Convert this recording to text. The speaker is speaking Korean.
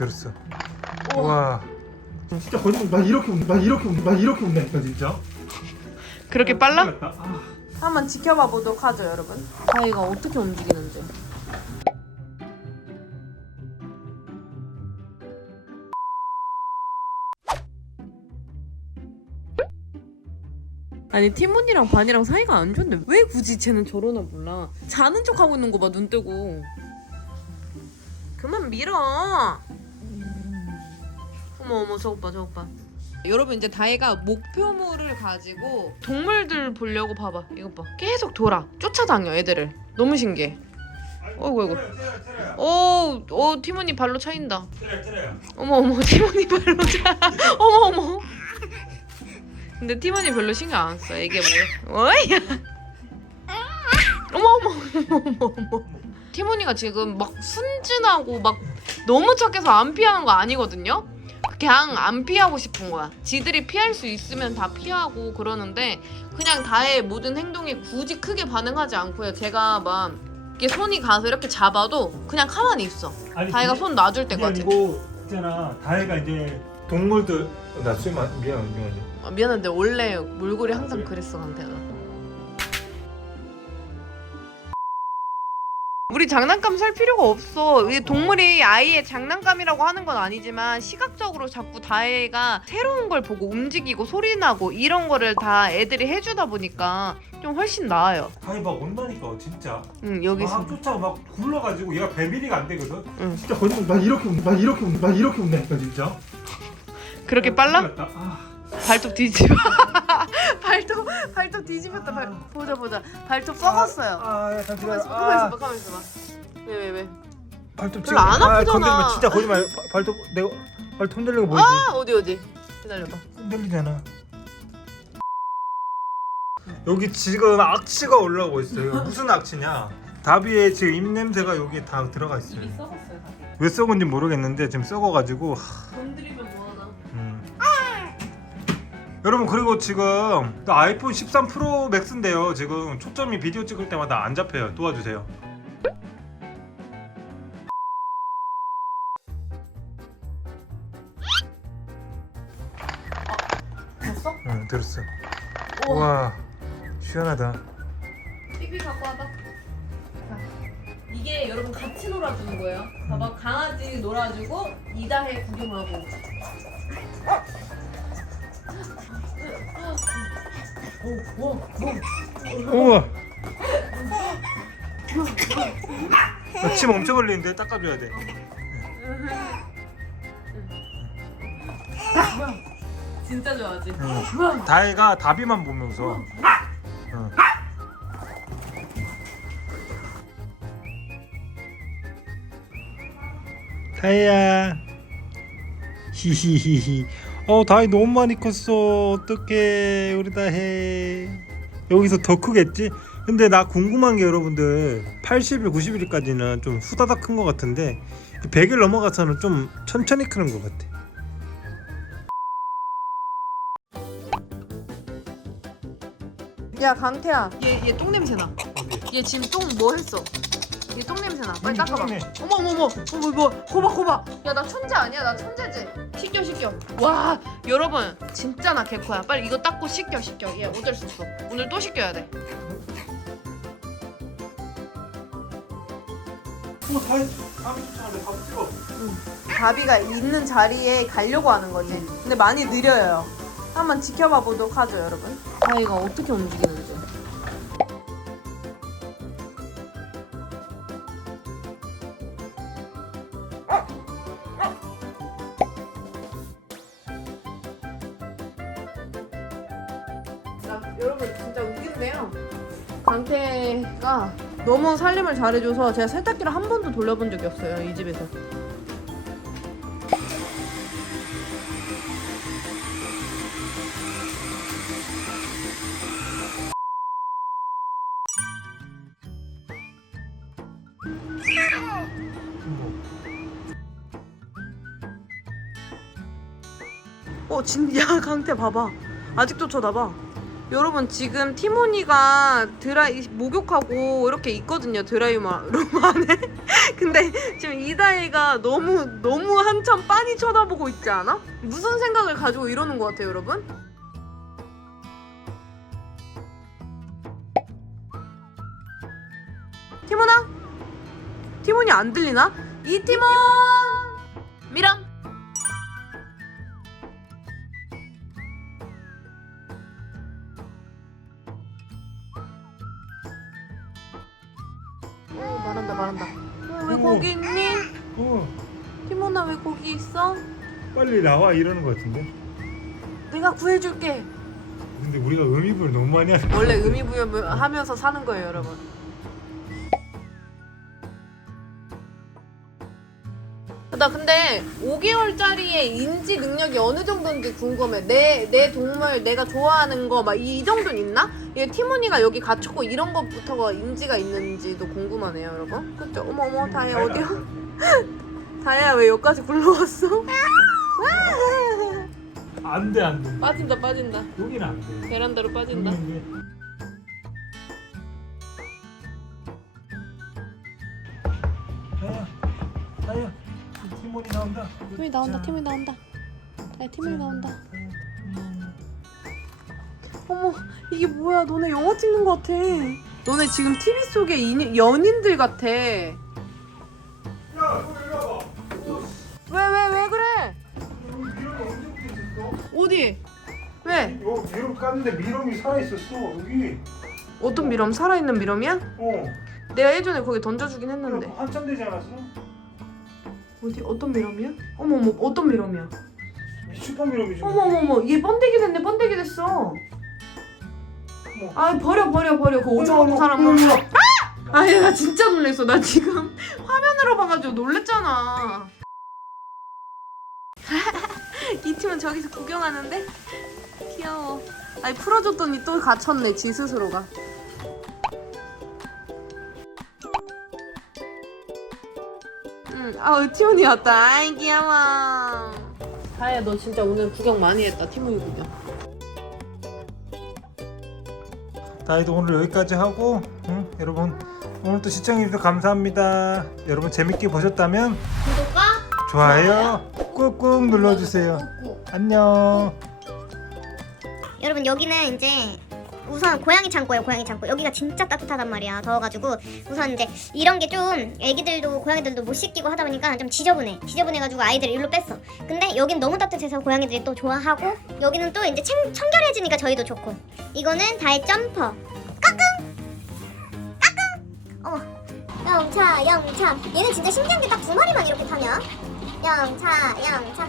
들었어. 오. 와. 진짜 거짓말 막 이렇게 웃네. 막 이렇게 웃네. 막 이렇게 웃네. 진짜. 그렇게 빨라? 아. 한번 지켜봐 보도록 하죠 여러분 다이가 어떻게 움직이는지 아니 티몬이랑 반이랑 사이가 안 좋은데 왜 굳이 쟤는 저러나 몰라 자는 척 하고 있는 거 봐 눈 뜨고 그만 밀어 어머 어머 저것 봐 저것 봐. 여러분 이제 다혜가 목표물을 가지고 동물들 보려고 봐봐. 이것 봐. 계속 돌아. 쫓아다녀 애들을. 너무 신기해. 어이구 어이구. 오, 오 티모니 발로 차인다. 어머 어머 티모니 발로 차. 어머 어머. 근데 티모니 별로 신경 안 써. 이게 뭐야 어이야 어머 어머 어머 어머 어머. 티모니가 지금 막 순진하고 막 너무 착해서 안 피하는 거 아니거든요 그냥 안 피하고 싶은 거야. 지들이 피할 수 있으면 다 피하고 그러는데 그냥 다의 모든 행동에 굳이 크게 반응하지 않고요. 제가 막 이렇게 손이 가서 이렇게 잡아도 그냥 가만히 있어. 아니, 다혜가 손 놔줄 때까지. 아니고 있잖아. 다혜가 이제 동물들 어, 나 수마 미안 미안해. 아, 미안한데 원래 몰골이 항상 그랬어 강태가. 우리 장난감 살 필요가 없어. 이 동물이 아이의 장난감이라고 하는 건 아니지만 시각적으로 자꾸 다혜가 새로운 걸 보고 움직이고 소리 나고 이런 거를 다 애들이 해주다 보니까 좀 훨씬 나아요. 다혜 막 온다니까 진짜. 응 여기서. 막 쫓아 막 굴러가지고 얘가 배밀이가 안 되거든. 응. 진짜 거짓말 막 이렇게. 막 이렇게. 막 이렇게 웃네. 진짜. 그렇게 빨라? 큰일 났다. 아. 발톱 뒤집어. 발톱 발톱 뒤집혔다. 발... 보자 보자. 발톱 썩었어요. 아, 야, 잠시만. 가만 있어봐. 가만 있어 봐. 가만 있어 봐. 왜 왜 왜? 발톱 별로 안 아프잖아. 건들면 진짜 거짓말. 바- 발톱 내가 발톱 흔들리는 거 보이지? 아 어디 어디? 기다려봐. 흔들리잖아. 여기 지금 악취가 올라오고 있어요. 무슨 악취냐? 다비의 지금 입 냄새가 여기 다 들어가 있어요. 입이 썩었어요. 왜 썩은지 모르겠는데 지금 썩어가지고. 하, 건드리면. 여러분 그리고 지금 또 아이폰 13 프로 맥스인데요. 지금 초점이 비디오 찍을 때마다 안 잡혀요. 도와주세요. 됐어? 응 들었어. 우와. 와 시원하다. 삐삐 갖고 와봐. 자, 이게 여러분 같이 놀아주는 거예요. 봐봐 강아지 놀아주고 이다해 구경하고. 우와. 나침 엄청 흘리는데 닦아줘야 돼. 진짜 좋아하지. 응. 다혜가 다비만 보면서. 응. 다혜야. 히히히히. 어 다혜 너무 많이 컸어. 어떡해 우리 다혜. 여기서 더 크겠지? 근데 나 궁금한 게 여러분들 80일 90일까지는 좀 후다닥 큰 것 같은데 100일 넘어가서는 좀 천천히 크는 것 같아. 야 강태야, 얘 얘 똥 냄새 나. 어디? 얘 지금 똥 뭐 했어? 얘똥 냄새 나. 빨리 눈이 닦아봐. 어머 어머 어머 어머 뭐 거봐 거봐. 야 나 천재 아니야? 나 천재지. 씻겨 씻겨. 와 여러분 진짜 나 개코야. 빨리 이거 닦고 씻겨 씻겨. 얘 어쩔 수 없어. 오늘 또 씻겨야 돼. 어. 가비가 있는 자리에 가려고 하는 거지. 근데 많이 느려요. 한번 지켜봐 보도록 하죠, 여러분. 가비가 어떻게 움직이는지. 자, 여러분 진짜 웃긴데요. 강태가 너무 살림을 잘해줘서 제가 세탁기를 한 번도 돌려본 적이 없어요 이 집에서. 어, 진 야 강태 봐봐. 아직도 쳐다봐. 여러분 지금 티모니가 드라이 목욕하고 이렇게 있거든요 드라이룸 안에. 근데 지금 이다희가 너무 너무 한참 빤히 쳐다보고 있지 않아? 무슨 생각을 가지고 이러는 것 같아요, 여러분? 티모나? 티몬이 안 들리나? 이 티몬! 미람! 말한다 말한다 어, 왜 어머. 거기 있니? 어 티모나 왜 거기 있어? 빨리 나와 이러는 것 같은데 내가 구해줄게 근데 우리가 의미부를 너무 많이 하는 원래 의미부여하면서 사는 거예요 여러분 나 근데 5개월짜리의 인지 능력이 어느 정도인지 궁금해 내, 내 동물 내가 좋아하는 거막이 정도는 있나? 얘 티모니가 여기 갇혔고 이런 것부터가 인지가 있는지도 궁금하네요 여러분 그쵸? 어머 어머 다혜 어디야? 다혜야 왜 여기까지 굴러왔어? 안돼 안돼 빠진다 빠진다 여기는 안돼 베란다로 빠진다 다야 팀이 나온다 자. 팀이 나온다. 다혜 팀이 자. 나온다. 어머 이게 뭐야? 너네 영화 찍는 것 같아. 너네 지금 TV 속에 인- 연인들 같아. 왜야 이거 일로 와봐 왜왜 그래? 어디? 왜? 여기 미럼 깠는데 미럼이 살아있었어 여기. 어떤 미럼? 살아있는 미럼이야? 어. 내가 예전에 거기 던져주긴 했는데. 한참 되지 않았어? 어디 어떤 미럼이야? 어머 어머 어떤 미럼이야? 슈퍼 미럼이지. 어머 어머 어머 얘 번데기 됐네 번데기 됐어. 아 버려 버려 버려. 그 오징어 먹는 사람 어머. 아야 나 진짜 놀랬어. 나 지금 화면으로 봐가지고 놀랬잖아. 이 팀은 저기서 구경하는데? 귀여워. 아니 풀어줬더니 또 갇혔네 지 스스로가 응아 티몬이 왔다. 아이 귀여워. 다혜야 너 진짜 오늘 구경 많이 했다 티몬이 구경. 다이도 오늘 여기까지 하고 응? 여러분 오늘도 시청해주셔서 감사합니다. 여러분 재밌게 보셨다면 구독과 좋아요 꾹꾹 눌러주세요. 꾹꾹. 안녕. 여러분 여기는 이제 우선 고양이 창고예요 고양이 창고. 여기가 진짜 따뜻하단 말이야 더워가지고. 우선 이제 이런 게 좀 애기들도 고양이들도 못 씻기고 하다 보니까 좀 지저분해. 지저분해가지고 아이들 일로 뺐어. 근데 여긴 너무 따뜻해서 고양이들이 또 좋아하고 여기는 또 이제 청, 청결해지니까 저희도 좋고. 이거는 다의 점퍼. 까꿍! 까꿍! 어머 영차 영차. 얘는 진짜 신기한 게 딱 두 마리만 이렇게 타냐 영차 영차